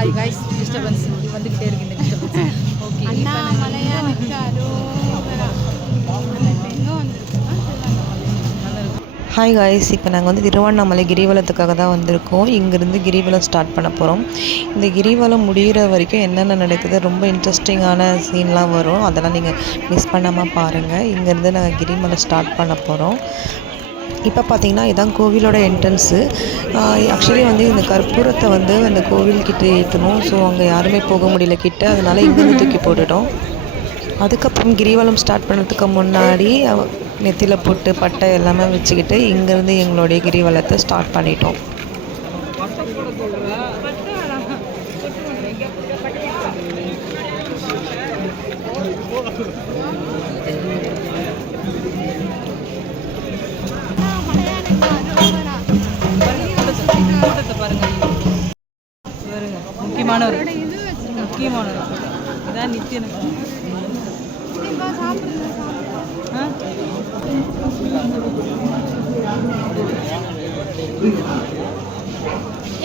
Sorry guys, disturbance வந்துக்கிட்டே இருக்கு இந்த டிஸ்டர்பன்ஸ். ஓகே, அண்ணாமலையா நிற்காரோ எங்கே வந்துருக்கோம்னா ஹாய் காய்ஸ், இப்போ நாங்கள் வந்து திருவண்ணாமலை கிரிவலத்துக்காக தான் வந்திருக்கோம். இங்கேருந்து கிரிவலம் ஸ்டார்ட் பண்ண போகிறோம். இந்த கிரிவலம் முடிகிற வரைக்கும் என்னென்ன நடக்குது, ரொம்ப இன்ட்ரெஸ்டிங்கான சீன்லாம் வரும். அதெல்லாம் நீங்கள் மிஸ் பண்ணாமல் பாருங்கள். இங்கேருந்து நாங்கள் கிரிவலம் ஸ்டார்ட் பண்ண போகிறோம். இப்போ பார்த்தீங்கன்னா இதான் கோவிலோட என்ட்ரன்ஸு. ஆக்சுவலி வந்து இந்த கற்பூரத்தை வந்து அந்த கோவில்கிட்ட ஏற்றணும். ஸோ அங்கே யாருமே போக முடியல கிட்ட, அதனால் இங்கேருந்து தூக்கி போட்டுட்டோம். அதுக்கப்புறம் கிரிவலம் ஸ்டார்ட் பண்ணுறதுக்கு முன்னாடி நெத்தியில் போட்டு பட்டை எல்லாமே வச்சுக்கிட்டு இங்கேருந்து எங்களுடைய கிரிவலத்தை ஸ்டார்ட் பண்ணிட்டோம். முக்கியமானவர் இதான் நித்தியன்.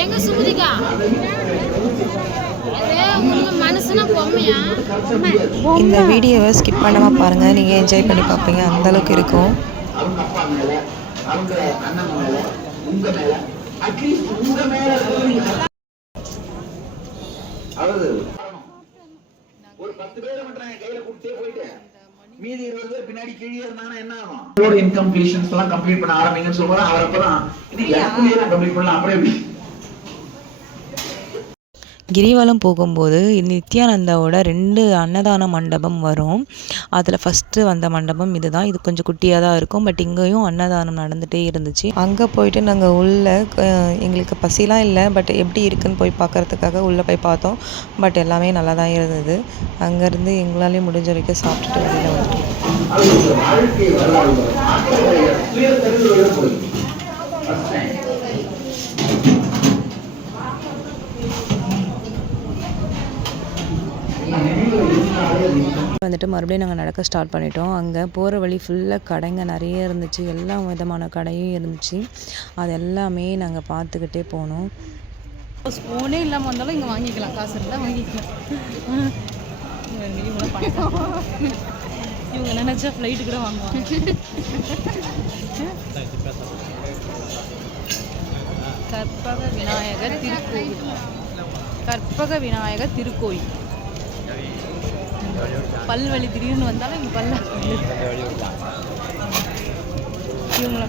எங்க சுமதிக்கா இந்த வீடியோவை ஸ்கிப் பண்ணாமல் பாருங்கள், நீங்கள் என்ஜாய் பண்ணி பார்ப்பீங்க. அந்தளவுக்கு இருக்கும். ஒரு 10 பேரை மட்டும் கையில கொடுத்தே போயிட்டு மீதி 20 பேர் பின்னாடி கீழே இருந்தாங்கன்னா என்ன ஆகும்? ரோட் இன்கம்ப்ளீஷன்ஸ் எல்லாம் கம்ப்ளீட் பண்ண ஆரம்பிங்கன்னு சொல்லுவாங்க. அவர் அப்பதான் இது எனக்குள்ளேயே நான் கம்ப்ளீட் பண்ணலாம். அப்புறம் எப்படி? கிரிவலம் போகும்போது நித்யானந்தாவோட 2 அன்னதான மண்டபம் வரும். அதில் ஃபஸ்ட்டு வந்த மண்டபம் இதுதான். இது கொஞ்சம் குட்டியாக தான் இருக்கும். பட் இங்கேயும் அன்னதானம் நடந்துகிட்டே இருந்துச்சு. அங்கே போயிட்டு நாங்கள் உள்ளே எங்களுக்கு பசிலாம் இல்லை, பட் எப்படி இருக்குன்னு போய் பார்க்குறதுக்காக உள்ளே போய் பார்த்தோம். பட் எல்லாமே நல்லா தான் இருந்தது. அங்கேருந்து எங்களாலேயும் முடிஞ்ச வரைக்கும் சாப்பிட்டுட்டு வெளியில் வந்துட்டோம். வந்துட்டு மறுபடியும் நாங்கள் நடக்க ஸ்டார்ட் பண்ணிட்டோம். அங்கே போகிற வழி ஃபுல்லாக கடைங்க நிறைய இருந்துச்சு. எல்லா விதமான கடையும் இருந்துச்சு. அது எல்லாமே நாங்கள் பார்த்துக்கிட்டே போனோம். ஸ்பூனே இல்லாமல் வந்தாலும் இங்கே வாங்கிக்கலாம், காசு இருந்தால் வாங்கிக்கலாம். இவங்க நினச்சா ஃப்ளைட்டு கூட வாங்குவாங்க. கற்பக விநாயகர் திருக்கோவில், கற்பக விநாயகர் திருக்கோயில். பல்வழி திடீர்னு வந்தாலும் இங்கே பல்ல இவங்கள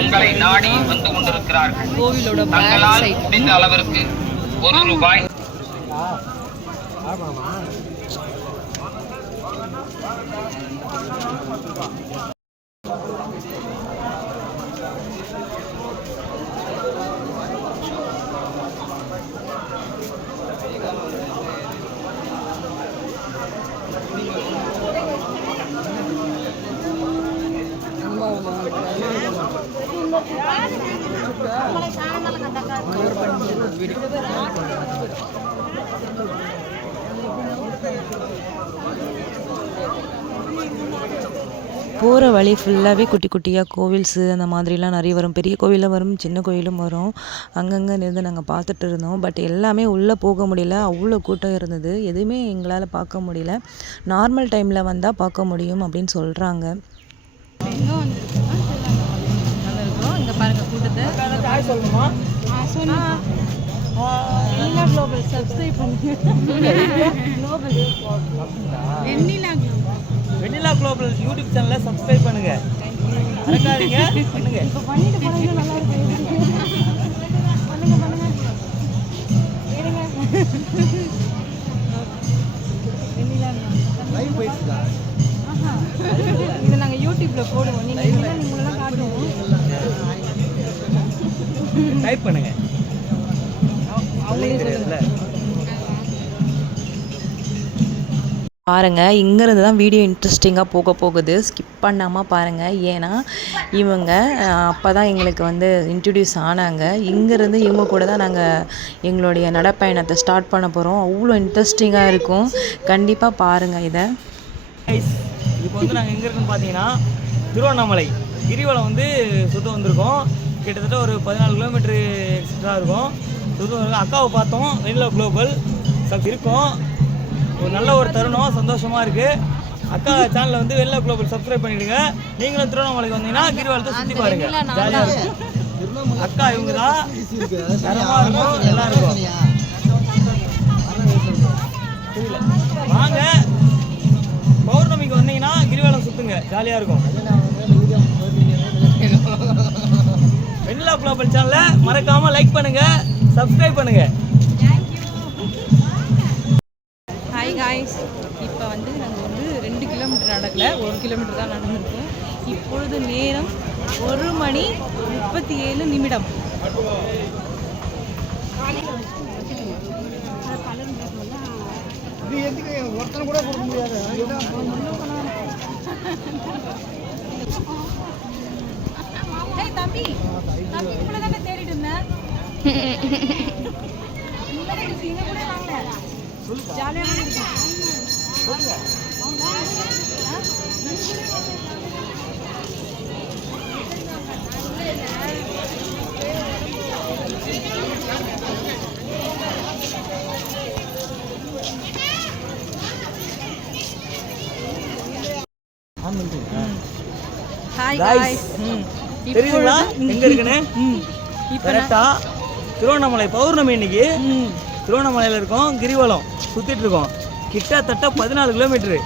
உங்களை நாடி வந்து கொண்டிருக்கிறார்கள். கோவிலோட தங்களால் முடிந்த அளவிற்கு ₹1 போகிற வழி ஃபுல்லாகவே குட்டி குட்டியாக கோவில்ஸு அந்த மாதிரிலாம் நிறைய வரும். பெரிய கோவிலும் வரும், சின்ன கோயிலும் வரும். அங்கங்கே இருந்து நாங்கள் பார்த்துட்டு இருந்தோம். பட் எல்லாமே உள்ளே போக முடியல, அவ்வளோ கூட்டம் இருந்தது. எதுவுமே எங்களால் பார்க்க முடியல. நார்மல் டைமில் வந்தால் பார்க்க முடியும் அப்படின்னு சொல்கிறாங்க. எங்கே வந்துருக்கோம்னா நல்லா இருக்கும். இங்கே பாருங்கள் கூட்டத்தை. வெண்ணிலா குளோபல் சப்ஸ்கிரைப் பண்ணுங்க. வெண்ணிலா குளோபல் யூடியூப் சேனலை சப்ஸ்கிரைப் பண்ணுங்க. மறக்காதீங்க, பண்ணுங்க. இப்போ பண்ணிட்டு போனீங்கன்னா நல்லா இருக்கும். பண்ணுங்க பண்ணுங்க. ஏறுங்க. வெண்ணிலா லைவ் போயிடுச்சுடா. இதை நாங்கள் யூடியூப்ல போடுவோம். நீங்களெல்லாம் காட்டுவோம். டைப் பண்ணுங்க. அவங்களே சொல்லுங்க. பாருங்கள், இங்கேருந்து தான் வீடியோ இன்ட்ரெஸ்டிங்காக போகுது. ஸ்கிப் பண்ணாமல் பாருங்கள். ஏன்னா இவங்க அப்போ தான் எங்களுக்கு வந்து இன்ட்ரடியூஸ் ஆனாங்க. இங்கேருந்து இவங்க கூட தான் நாங்கள் எங்களுடைய நடைப்பயணத்தை ஸ்டார்ட் பண்ண போகிறோம். அவ்வளோ இன்ட்ரெஸ்டிங்காக இருக்கும். கண்டிப்பாக பாருங்கள் இதை. இப்போ வந்து நாங்கள் எங்கே இருக்குன்னு பார்த்தீங்கன்னா திருவண்ணாமலை கிரிவலம் வந்து சுற்ற வந்திருக்கோம். கிட்டத்தட்ட ஒரு 14 கிலோமீட்டரு எக்ஸ்ட்ரா இருக்கும். சுற்ற வந்திருக்கோம். அக்காவை பார்த்தோம். வெண்ணிலா குளோபல் இருக்கோம். ஒரு நல்ல ஒரு தருணம், சந்தோஷமாக இருக்குது. அக்கா சேனலில் வந்து வெண்ணிலா குளோபல் சப்ஸ்கிரைப் பண்ணிவிடுங்க. நீங்களும் திருவண்ணாமலைக்கு வந்தீங்கன்னா கிரிவலத்தை சுற்றி பாருங்கள், ஜாலியாக இருக்கும். அக்கா இவங்க தான் தரமாக இருக்கும், நல்லா இருக்கும். புரியல, வாங்க பௌர்ணமிக்கு வந்தீங்கன்னா கிரிவலம் சுற்றுங்க, ஜாலியாக இருக்கும். வெண்ணிலா குளோபல் சேனலை மறக்காமல் லைக் பண்ணுங்கள், சப்ஸ்கிரைப் பண்ணுங்கள். ஹாய் காய்ஸ், இப்போ வந்து நாங்கள் வந்து 2 கிலோமீட்டர் நடக்கல, 1 கிலோமீட்டர் தான் நடந்திருக்கோம். இப்பொழுது நேரம் 1:37. ஒருத்தனை கூட கொடுக்க முடியாது. தம்பி கூட தானே தேடிட்டு இருந்தேன். ஜாலியாக ஹாய் காய்ஸ், தெரியுதுங்களா எங்கே இருக்குன்னு? கரெக்டாக திருவண்ணாமலை பௌர்ணமி இன்னைக்கு திருவண்ணாமலையில் இருக்கோம். கிரிவலம் சுற்றிட்டு இருக்கோம். கிட்டத்தட்ட 14 கிலோமீட்டரு.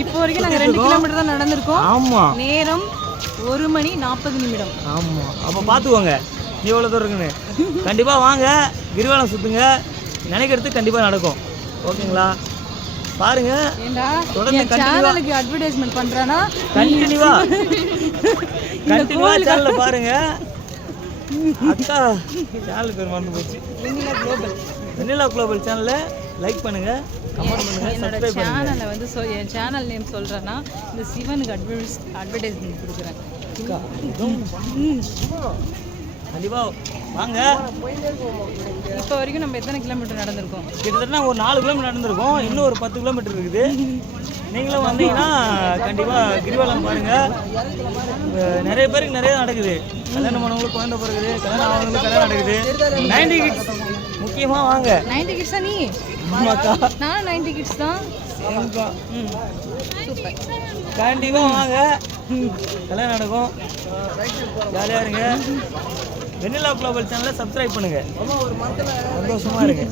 இப்போ வரைக்கும் நாங்கள் 2 கிலோமீட்டர் தான் நடந்திருக்கோம். ஆமாம், நேரம் 1:40. ஆமாம். அப்போ பார்த்துக்கோங்க எவ்வளோ தூரம் இருக்குன்னு. கண்டிப்பாக வாங்க, கிரிவலம் சுற்றுங்க, நினைக்கிறது கண்டிப்பாக நடக்கும். ஓகேங்களா? பாருங்க, தொடர்ந்து சேனலுக்கு அட்வர்டைஸ்மெண்ட் பண்றானா, கண்டினியூவா சேனலில் பாருங்க. அக்கா சேனல் பேர் மறந்து போச்சு. வெண்ணிலா குளோபல் சேனலை லைக் பண்ணுங்க, கமெண்ட் பண்ணுங்க, சப்ஸ்கிரைப் பண்ணுங்க. சேனலை வந்து என் சேனல் நேம் சொல்றேன்னா இந்த சிவனுக்கு அட்வர்டைஸ்மெண்ட் கொடுக்குறேன். கண்டிப்பா வாங்க. இப்போ வரைக்கும் நம்ம எத்தனை கிலோமீட்டர் நடந்திருக்கோம்? கிட்டத்தட்ட ஒரு 4 கிலோமீட்டர் நடந்திருக்கோம். இன்னும் ஒரு 10 கிலோமீட்டர் இருக்குது. நீங்களும் வந்தீங்கன்னா கண்டிப்பாக கிரிவலம் பாருங்கள். நிறைய பேருக்கு நிறைய நடக்குது. கல்யாணம் பண்ணவங்களுக்கு குழந்தை பிறகுது, கல்யாணம் ஆனவங்களுக்கு கல்யாணம் நடக்குது. 90 கிட்ஸ் முக்கியமாக வாங்க. 90 கிட்ஸா நீ? ஆமாக்கா, நான் 90 கிட்ஸ் தான். சூப்பர். கண்டிப்பாக வாங்க, கல்யாணம் நடக்கும், ஜாலியாக இருங்க. வெண்ணிலா குளோபல் சேனலை சப்ஸ்கிரைப் பண்ணுங்க, சந்தோஷமா இருங்க.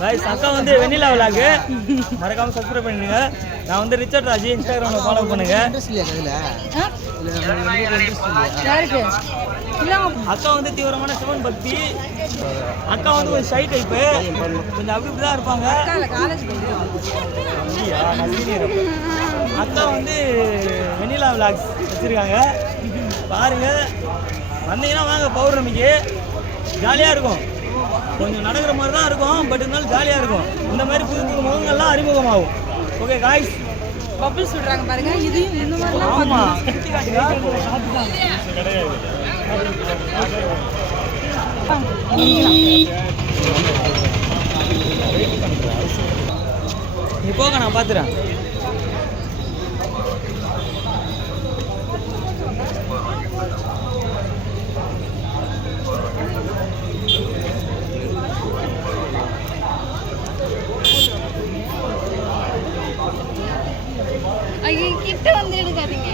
காய்ஸ், அக்கா வந்து வெண்ணிலா விலாக் மறக்காம சப்ஸ்கிரைப் பண்ணிடுங்க. நான் வந்து ரிச்சர்ட் ராஜி இன்ஸ்டாகிராம்ல ஃபாலோ பண்ணுங்க. அக்கா வந்து தீவிரமான சிவன் பக்தி. அக்கா வந்து ஒரு ஷை டைப்பு, கொஞ்சம் அப்படி தான் இருப்பாங்க. அக்கா வந்து வெண்ணிலா விலாக்ஸ் வச்சிருக்காங்க, பாருங்க. வந்தீங்கன்னா வாங்க, பௌர்ணமிக்கு ஜாலியாக இருக்கும். கொஞ்சம் நடக்கிற மாதிரி தான் இருக்கும், பட் இருந்தாலும் ஜாலியாக இருக்கும். இந்த மாதிரி புது புது முகங்கள்லாம் அறிமுகமாகும். ஓகே காய்ஸ், பபிள்ஸ் விடுறாங்க பாருங்க. இது இந்த மாதிரிலாம் ஆமாம். நீ போக, நான் பார்த்துறேன். கிட்ட வந்து எடுக்காதீங்க.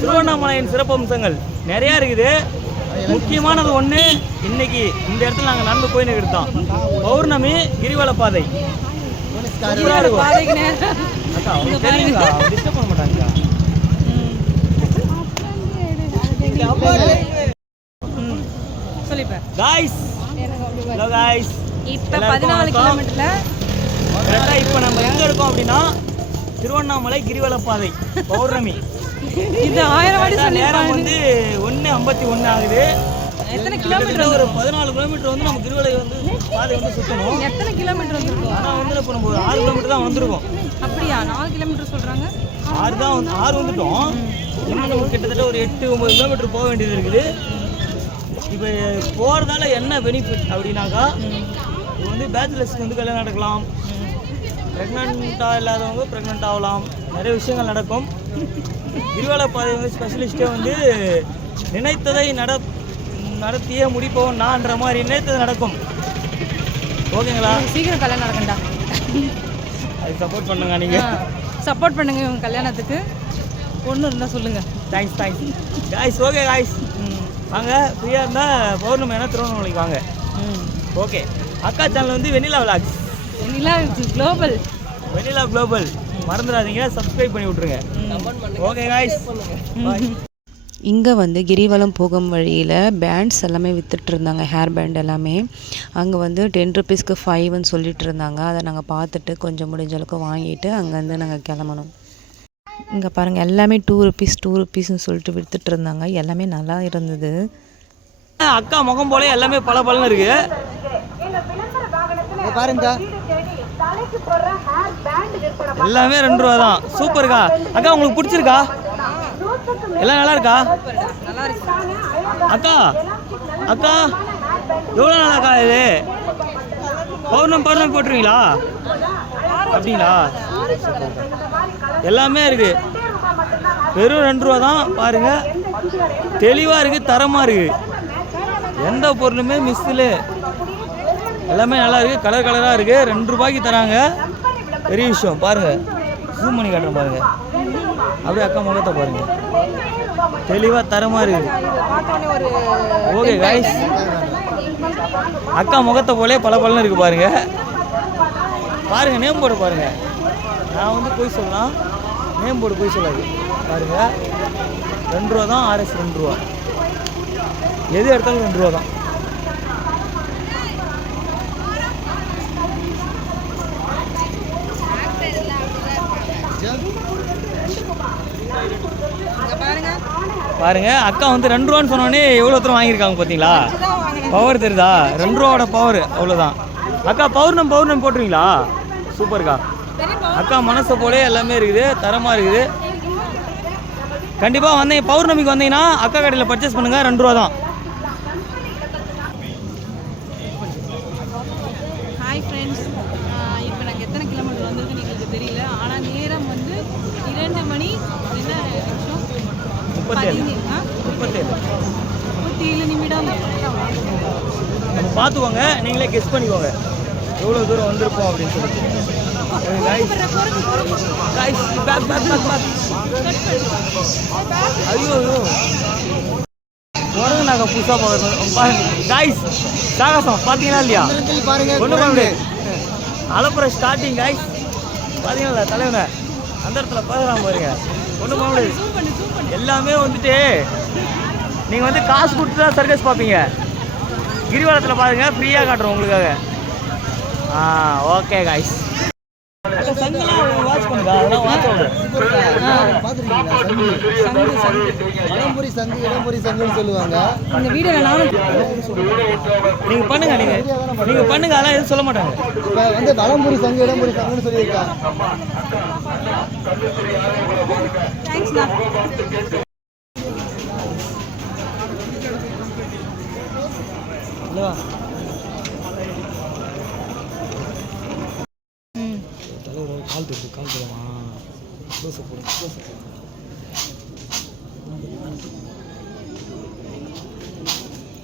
திருவண்ணாமலையின் சிறப்பம்சங்கள் நிறையா இருக்குது. முக்கியமானது ஒன்று, இன்னைக்கு இந்த இடத்துல நாங்கள் நடந்து போய் நிற்கிறோம். பௌர்ணமி கிரிவல பாதை சூப்பராக இருக்கும். அக்கா அவங்க தெரியுங்களா, டிஸ்டர்ப் பண்ண மாட்டாங்க. சொல்லிப்பேன் காய்ஸ், ஹலோ காய்ஸ், இப்போ 14 கிலோமீட்டர்ல கரெக்டாக இப்போ நம்ம எங்கே இருக்கோம் அப்படின்னா திருவண்ணாமலை கிரிவல பாதை பௌர்ணமி. இது 1000 வாட்டி நேரம் வந்து 1:51 ஆகுது. எத்தனை கிலோமீட்டர்? ஒரு 14 கிலோமீட்டர் வந்து நம்ம கிரிவலை வந்து பாதை வந்து சுற்றணும். எத்தனை கிலோமீட்டர் வந்துருக்கோம்? ஆனால் வந்து இப்போ நம்ம ஒரு 6 கிலோமீட்டர் தான் வந்திருக்கோம். அப்படியா? 4 கிலோமீட்டர் சொல்கிறாங்க. 6 வந்துட்டோம். இன்னும் கிட்டத்தட்ட ஒரு 8-9 கிலோமீட்டர் போக வேண்டியது இருக்குது. இப்போ போகிறதால என்ன பெனிஃபிட் அப்படின்னாக்கா, இது வந்து பேச்சுலர்ஸ்க்கு வந்து கல்யாணம் நடக்கலாம், ப்ரெக்னெண்ட்டாக இல்லாதவங்க ப்ரெக்னென்ட் ஆகலாம், நிறைய விஷயங்கள் நடக்கும். கிரிவல பாதை வந்து ஸ்பெஷலிஸ்ட்டே வந்து நினைத்ததை நடத்தியே முடிப்போம் நான்ற மாதிரி நினைத்தது நடக்கும். ஓகேங்களா? சீக்கிரம் கல்யாணம் நடக்கண்டா. அதுக்கு சப்போர்ட் பண்ணுங்க. நீங்கள் சப்போர்ட் பண்ணுங்க இவங்க கல்யாணத்துக்கு. ஒன்று இருந்தால் சொல்லுங்கள். Thanks guys. ஓகே காய்ஸ், வாங்க ஃப்ரீயாக இருந்தால் பௌர்ணமி வேணால் திருவண்ணாமலைக்கு வாங்க. ஓகே. அக்கா சேனல் வந்து வெண்ணிலா விலாக்ஸ். வெண்ணிலா குளோபல் மறந்துடாதீங்க, சப்ஸ்கிரைப் பண்ணி விட்ருங்க. Okay guys. இங்கே வந்து கிரிவலம் போகும் வழியில் பேண்ட்ஸ் எல்லாமே விற்றுட்டு இருந்தாங்க, ஹேர் பேண்ட் எல்லாமே. அங்கே வந்து 10 ருபீஸ்க்கு 5ன்னு சொல்லிட்டு இருந்தாங்க. அதை நாங்கள் பார்த்துட்டு கொஞ்சம் முடிஞ்ச அளவுக்கு வாங்கிட்டு அங்கேருந்து நாங்கள் கிளம்பணும். இங்கே பாருங்கள், எல்லாமே 2 ருபீஸ்ன்னு சொல்லிட்டு விற்றுட்டு இருந்தாங்க. எல்லாமே நல்லா இருந்தது. அக்கா முகம் போல எல்லாமே பல பலன்னு இருக்கு. பாருங்க, எல்லாமே 2 ரூபா தான். சூப்பர்க்கா. அக்கா உங்களுக்கு பிடிச்சிருக்கா? எல்லாம் நல்லா இருக்கா? அக்கா எவ்வளோ நாளாக்கா இது? பௌர்ணமி போட்டுருவீங்களா? அப்படிங்களா? எல்லாமே இருக்கு. வெறும் 2 ரூபா தான். பாருங்க, தெளிவாக இருக்கு, தரமாக இருக்கு. எந்த பொருளுமே மிஸ்ஸில் எல்லாமே நல்லா இருக்கு, கலராக இருக்கு. 2 ரூபாய்க்கு தராங்க. பெரிய விஷயம். பாருங்க, ஜூம் பண்ணி காட்டுறேன் பாருங்க. அப்படியே அக்கா முகத்தை பாருங்க, தெளிவாக தரமாக இருக்கு. ஓகே காய்ஸ், அக்கா முகத்தை போலே பல இருக்கு பாருங்க. நேம் போர்டு பாருங்க. நான் வந்து போய் சொல்லலாம், நேம் போர்டு போய் சொல்லாது. பாருங்க, 2 ரூபா தான். RS 2 ரூபா. எது எடுத்தாலும் 2 ரூபா தான். பாருங்க, அக்கா வந்து 2 ரூபான்னு சொன்னோடனே எவ்வளோ தூரம் வாங்கியிருக்காங்க பார்த்தீங்களா? பவர் தெரியுதா? 2 ரூபாவோட பவர் அவ்வளோதான். அக்கா பௌர்ணமி போட்டுருவீங்களா? சூப்பர்க்கா. அக்கா மனசை போலே எல்லாமே இருக்குது, தரமாக இருக்குது. கண்டிப்பாக வந்தீங்க, பௌர்ணமிக்கு வந்தீங்கன்னா அக்கா கடையில் பர்ச்சேஸ் பண்ணுங்கள். 2 ரூபா தான். ஹாய் ஃப்ரெண்ட்ஸ், இப்போ நாங்கள் எத்தனை கிலோமீட்டர் வந்திருக்குன்னு எங்களுக்கு தெரியல. ஆனால் நேரம் வந்து 2 மணி என்ன நிமிஷம்? 37 நிமிடம். நம்ம பார்த்துக்கோங்க, நீங்களே கெஸ் பண்ணிக்கோங்க எவ்வளோ தூரம் வந்திருப்போம் அப்படின்னு சொல்லிட்டு. ஐயோ குரங்கு நாங்கள் புதுசாக பார்க்குறோம். காய்ஸ், சாகசம் பார்த்தீங்களா இல்லையா? ஒன்றும் பண்ண முடியாது. அலப்புற ஸ்டார்டிங் காய்ஸ் பார்த்தீங்களா? தலைவனை அந்த இடத்துல பார்க்குறான் பாருங்க. ஒன்றும் பண்ண முடியாது. எல்லாமே வந்துட்டு நீங்கள் வந்து காசு கொடுத்து தான் சர்க்கஸ் பார்ப்பீங்க. கிரிவலத்தில் பாருங்கள், ஃப்ரீயாக காட்டுறோம் உங்களுக்காக. Okay guys. சங்குலாம் வாட்ச் பண்ணுங்க, அதெல்லாம் வாட்ச் ஆகுது. இடம்புரி சங்குன்னு சொல்லுவாங்க. இந்த வீடியோவில் நானும் நீங்கள் பண்ணுங்க, நீங்கள் பண்ணுங்க, அதெல்லாம் எதுவும் சொல்ல மாட்டாங்க. இப்போ வந்து வலம்புரி சங்குன்னு சொல்லியிருக்காங்க. தேங்க்ஸ்ண்ணா. இல்லைவா? கால் தெரியுமா?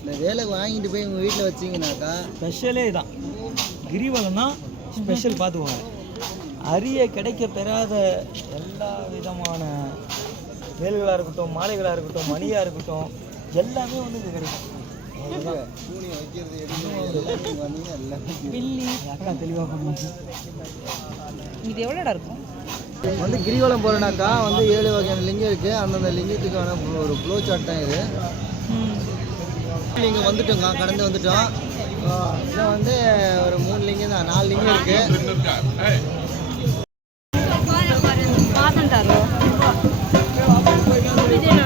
இந்த வேலைக்கு வாங்கிட்டு போய் உங்கள் வீட்டில் வச்சிங்கனாக்கா ஸ்பெஷலே தான். கிரிவலம்னா ஸ்பெஷல் பார்த்துக்கோங்க. அரிய கிடைக்க பெறாத எல்லா விதமான வேல்களாக இருக்கட்டும், மாலைகளாக இருக்கட்டும், மணியாக இருக்கட்டும், எல்லாமே வந்து இது கிடைக்கும். அக்கா தெளிவாக பண்ணுங்க. இது எவ்வளோடா இருக்கும்? வந்து கிரிவலம் போகிறேனாக்கா வந்து 7 வகையான லிங்கம் இருக்குது. அந்தந்த லிங்கத்துக்கான ஒரு ஃப்ளோ சார்ட் தான் இது. லிங்கம் வந்துட்டோங்க, கடந்து வந்துட்டோம். இதில் வந்து ஒரு 3 லிங்கம் தான், 4 லிங்கம் இருக்குது.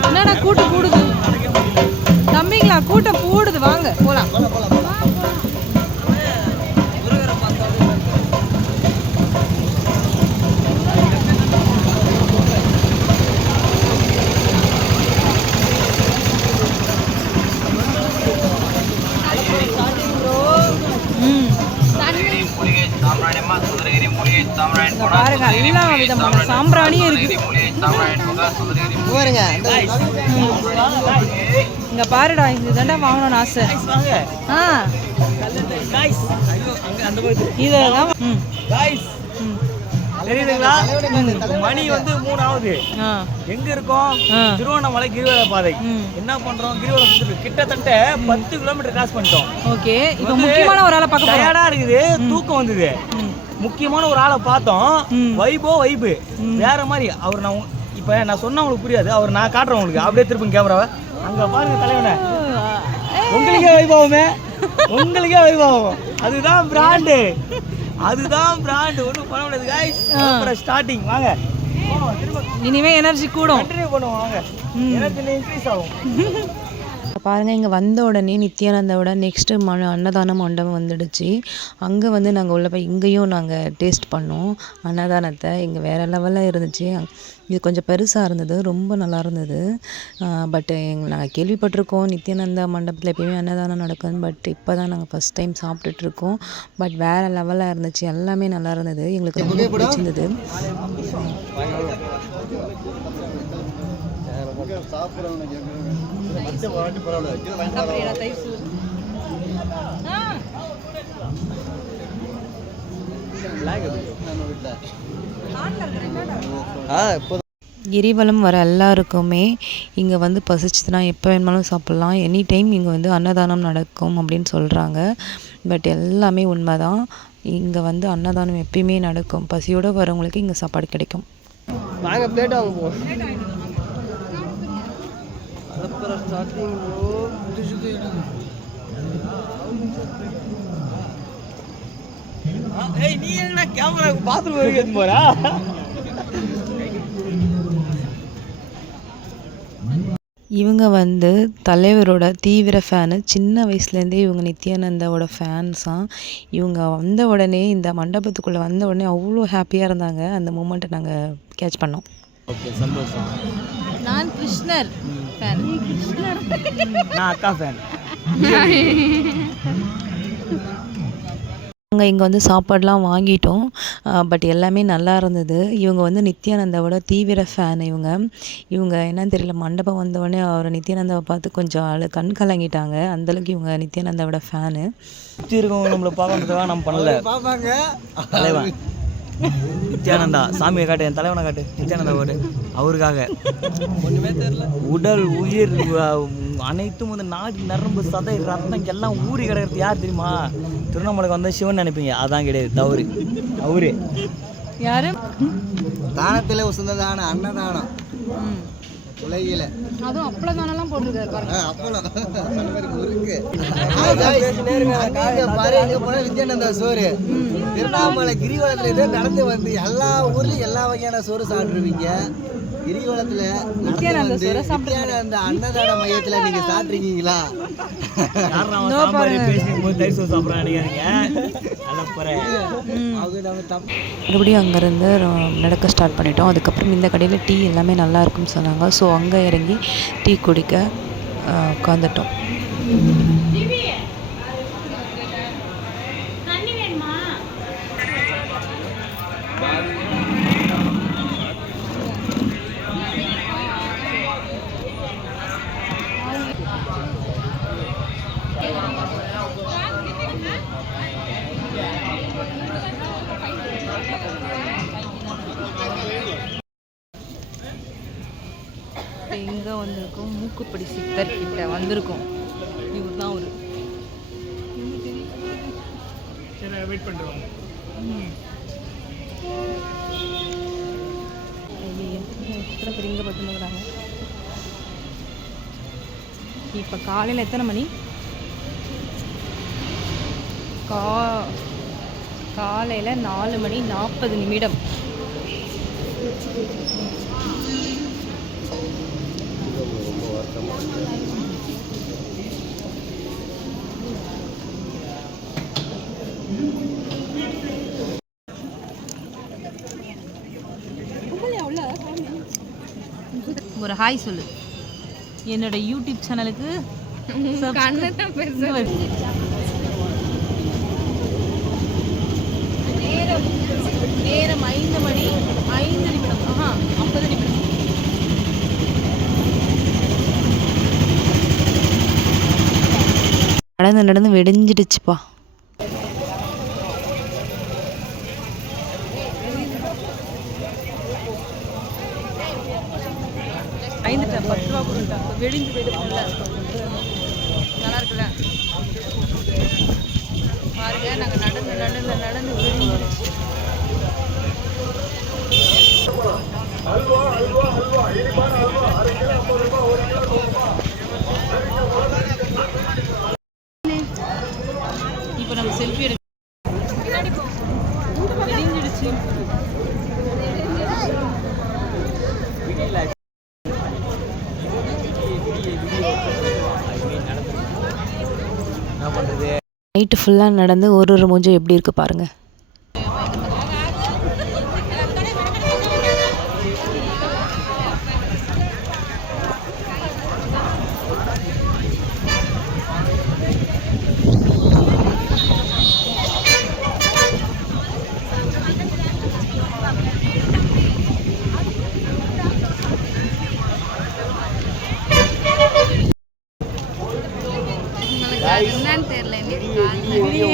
என்னடா கூட்டம் கூடுது தம்பிங்களா? கூட்டம் மூடுது, வாங்க போலாம். பாருங்க எல்லா விதமான சாம்பிராணியும் இருக்கு. இங்க பாருடா, இதுதான்டா வாங்கணும்னு ஆசை. இதெல்லாம் தெரியுதுங்களா? மணி வந்து 3 ஆகுது. எங்க இருக்கோம்? திருவண்ணாமலை கிரிவல பாதை. என்ன பண்றோம்? கிரிவலம் சுத்துறது. கிட்டத்தட்ட 10 கிலோமீட்டர் கிராஸ் பண்ணிட்டோம். ஓகே, இப்போ முக்கியமான ஒரு ஆளை பார்க்க டயர்டா இருக்குது, தூக்கம் வந்தது. முக்கியமான ஒரு ஆளை பார்த்தோம். வைபு வேற மாதிரி. அவர் நான் இப்ப நான் சொன்னா உங்களுக்கு புரியாது. அவர் நான் காட்டுறேன் உங்களுக்கு. அப்படியே திருப்பி கேமராவை அங்க பாருங்க தலைவனை. உங்களுக்கே வைபவமே, உங்களுக்கே வைபவம். அதுதான் பிராண்டு, அதுதான் பிராண்ட். ஒன்றும் பண்ண முடியாது गाइस. அப்புறம் ஸ்டார்டிங் வாங்க. இனிமே எனர்ஜி கூடும். கண்டினியூ பண்ணுவோம் வாங்க. எனர்ஜி இன்க்ரீஸ் ஆகும். பாருங்கள், இங்கே வந்த உடனே நித்யானந்தாவோட நெக்ஸ்ட்டு அன்னதான மண்டபம் வந்துடுச்சு. அங்கே வந்து நாங்கள் உள்ள போய் இங்கேயும் நாங்கள் டேஸ்ட் பண்ணோம் அன்னதானத்தை. இங்கே வேறு லெவலில் இருந்துச்சு. இது கொஞ்சம் பெருசாக இருந்தது, ரொம்ப நல்லா இருந்தது. பட் நாங்கள் கேள்விப்பட்டிருக்கோம் நித்யானந்தா மண்டபத்தில் எப்பயுமே அன்னதானம் நடக்கும். பட் இப்போ தான் நாங்கள் ஃபஸ்ட் டைம் சாப்பிட்டுட்ருக்கோம். பட் வேறு லெவலாக இருந்துச்சு, எல்லாமே நல்லா இருந்தது. எங்களுக்கு ரொம்ப பிடிச்சிருந்தது. கிரிவலம் வர எல்லாருக்குமே இங்கே வந்து பசிச்சுதுன்னா எப்போ வேணுமாலும் சாப்பிட்லாம். எனி டைம் இங்கே வந்து அன்னதானம் நடக்கும் அப்படின்னு சொல்கிறாங்க. பட் எல்லாமே உண்மை தான். இங்கே வந்து அன்னதானம் எப்பயுமே நடக்கும். பசியோடு வரவங்களுக்கு இங்கே சாப்பாடு கிடைக்கும். வாங்க பிளேட் வாங்க போவோம். ஸ்டார்டிங் நீ என்ன கேமரா பாத்ரூம் வரைக்கும் போறா? இவங்க வந்து தலைவரோட தீவிர ஃபேனு. சின்ன வயசுலேருந்தே இவங்க நித்யானந்தாவோட ஃபேன்ஸாம். இவங்க வந்த உடனே, இந்த மண்டபத்துக்குள்ளே வந்த உடனே அவ்வளோ ஹாப்பியாக இருந்தாங்க. அந்த மூமெண்ட்டை நாங்கள் கேட்ச் பண்ணோம். ஓகே, சந்தோஷம். நான் கிருஷ்ணர் ஃபேன். நான் அக்கா ஃபேன். நாங்கள் இங்கே வந்து சாப்பாடெலாம் வாங்கிட்டோம். பட் எல்லாமே நல்லா இருந்தது. இவங்க வந்து நித்யானந்தாவோட தீவிர ஃபேன். இவங்க என்னன்னு தெரியல, மண்டபம் வந்தவொடனே அவர் நித்யானந்தாவை பார்த்து கொஞ்சம் கண் கலங்கிட்டாங்க. அந்தளவுக்கு இவங்க நித்யானந்தாவோட ஃபேனு. சுற்றி இருக்கவங்க நம்மளை பார்க்கறதுக்காக நம்ம பண்ணல. பார்ப்பாங்க தலைவன் நித்யானந்தா, சாமியை காட்டு, என் தலைவனை காட்டு, நித்யானந்தா காட்டு. அவருக்காக ஒன்றுமே தெரியல. உடல் உயிர் அனைத்தும் வந்து நாடி நரம்பு சதை ரத்தம் எல்லாம் ஊறி கிடக்கிறது யார் தெரியுமா? திருவண்ணாமலைக்கு வந்தால் சிவன் நினைப்பீங்க, அதான் கிடையாது, தவறு. அவரு யாரு? தானத்தில் உசந்ததான அன்னதானம் உலகில. அதுவும் அப்பளதானெல்லாம் போட்டிருக்காரு பாருங்க. அப்பளம் முறுக்கு. நித்யானந்தா சோறு திருவண்ணாமலை கிரிவலத்துல இருந்து நடந்து வந்து எல்லா ஊர்லயும் எல்லா வகையான சோறு சாப்பிட்டுருவீங்க. கிரிவலத்துல நித்யானந்த அன்னதான மையத்துல நீங்க சாப்பிட்ருக்கீங்களா? மறுபடியும் அங்கேருந்து நடக்க ஸ்டார்ட் பண்ணிட்டோம். அதுக்கப்புறம் இந்த கடையில் டீ எல்லாமே நல்லா இருக்குன்னு சொன்னாங்க. ஸோ அங்கே இறங்கி டீ குடிக்க உட்காந்துட்டோம். எங்கே வந்திருக்கோம்? மூக்குப்படி சித்தர் கிட்ட வந்திருக்கோம். இவர் தான் ஒரு வெயிட் பண்ணுறோம். எத்தனை பேர் இங்கே பட்டுனுக்குறாங்க. இப்போ காலையில் எத்தனை மணி? காலையில் 4:40. ஒரு ஹாய் சொல்லு என்னோட யூடியூப் சேனலுக்கு. நேரம் 5 மணி 5 நிமிடம். 50 நிமிடம். நடந்து நடந்து வெடிஞ்சிடுச்சுப்பா. ஐந்துட்டேன் 10 ரூபா கொடுத்தேன். வெடிஞ்சு போயிட்டு நல்லா இருக்குல்ல பாருங்க. நாங்கள் நடந்து நடந்து நடந்து வெடிஞ்சிடுச்சு. இப்போ நம்ம செல்ஃபி எடுக்க வெடிஞ்சிடுச்சு. நைட்டு ஃபுல்லாக நடந்து ஒரு மூஞ்சும் எப்படி இருக்குது பாருங்கள்.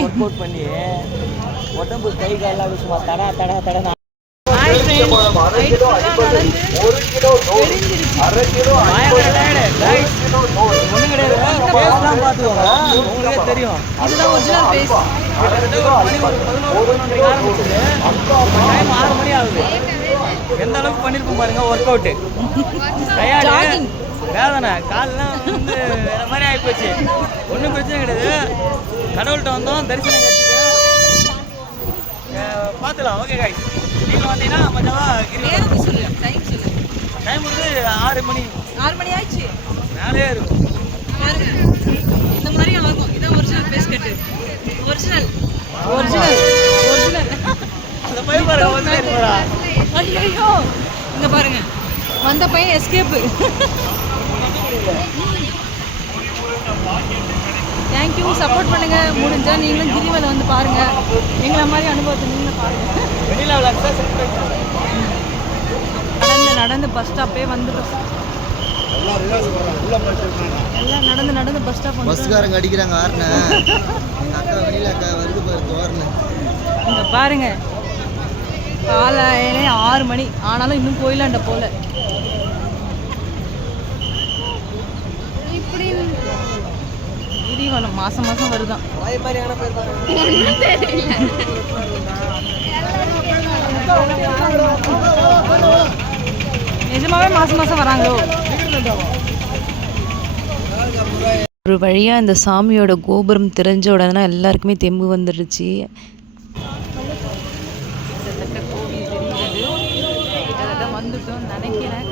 ஒர்க் அவுட் பண்ணி உடம்பு கை காலெல்லாம் சும்மா தடா தடா தடா. உங்களுக்கே தெரியும் இதுதான் ஒரிஜினல் பேஸ். டைம் 6 மணி ஆகுது. எந்த அளவுக்கு பண்ணிருப்போம் பாருங்க ஒர்க் அவுட்டு. டயர்டு வேதனை காலெல்லாம் வந்து வேற மாதிரி ஆகிப்போச்சு. ஒன்றும் பிரச்சனை கிடையாது. கடவுள்கிட்ட வந்தோம், தரிசனம் கிடைச்சிது, பார்த்துலாம். ஓகே காய், நீங்கள் வந்தீங்கன்னா மஜாவா நேரம் சொல்லு, டைம் சொல்லு. டைம் வந்து 6 மணி. 6 மணி ஆயிடுச்சு. மேலே இருக்கும் பாருங்க, இந்த மாதிரி ஆகும். இதான் original face cut. Original original original. அந்த பையன் பாருங்க வந்து போகிறா. ஐயோ இங்கே பாருங்க, வந்த பையன் எஸ்கேப்பு. தேங்க்யூ. சப்போர்ட் பண்ணுங்க. முடிஞ்சால் நீங்களும் கிரிவலம் வந்து பாருங்க. எங்களை மாதிரி அனுபவத்தை நீங்களும் பாருங்க. வெண்ணிலா விளாக்ஸா சப்ஸ்கிரைப் பண்ணுங்க. நடந்து நடந்து பஸ் ஸ்டாப்பே வந்துட்டோம். எல்லாம் நடந்து நடந்து பஸ் ஸ்டாப் வந்து பஸ்காரங்க அடிக்கிறாங்க ஆறுன. எங்கள் அக்கா வெளியில் அக்கா வருது பாரு தோரணு. இங்கே பாருங்க, காலையிலே 6 மணி ஆனாலும் இன்னும் கோயிலாண்ட போல. இப்படி கிரிவலம் மாசம் மாசம் வருதான். நிஜமாவே மாசம் மாசம் வராங்களோ? ஒரு வழியாக இந்த சாமியோட கோபுரம் தெரிஞ்ச உடனே எல்லாருக்குமே தெம்பு வந்துடுச்சு. கோவில் தெரிகிறது. கிட்டத்தட்ட வந்துட்டோம் நினைக்கிறேன்.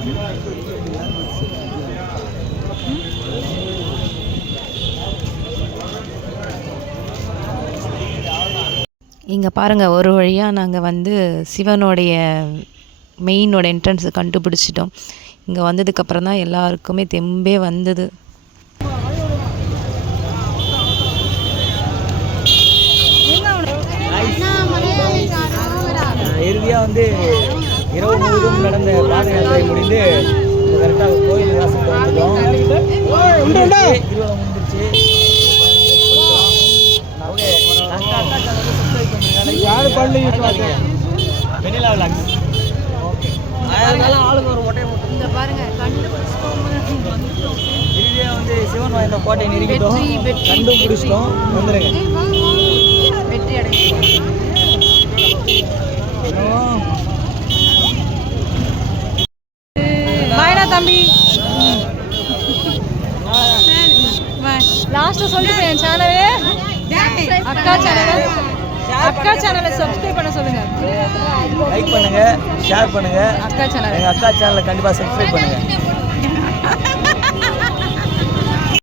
இங்கே பாருங்கள், ஒரு வழியாக நாங்கள் வந்து சிவனுடைய மெயினோட என்ட்ரன்ஸை கண்டுபிடிச்சிட்டோம். இங்கே வந்ததுக்கப்புறம் தான் எல்லாருக்குமே தெம்பே வந்தது. இறுதியாக வந்து இரவு முழுவதும் நடந்த பாத யாத்திரை முடிந்து கரெக்டாக கோயில் வாசலுக்கு வந்துட்டோம். கிரிவலம் முடிஞ்சிருச்சு. வெண்ணிலா விளாக்ஸ். ஆளுங்க ஒரு ஒட்டையை போட்டு இந்த பாருங்க, இறுதியாக வந்து சிவன் வாய்ந்த கோட்டை நெருங்கிட்டோம், கண்டுபிடிச்சிட்டோம். வந்துடுங்க. வெற்றி அடையும். பாய்டா தம்பி. லாஸ்ட்டாக சொல்லிட்டு என் சேனலே அக்கா சேனலை சப்ஸ்கிரைப் பண்ண சொல்லுங்க. லைக் பண்ணுங்க, ஷேர் பண்ணுங்க. அக்கா சேனல், எங்கள் அக்கா சேனலை கண்டிப்பாக சப்ஸ்கிரைப் பண்ணுங்க.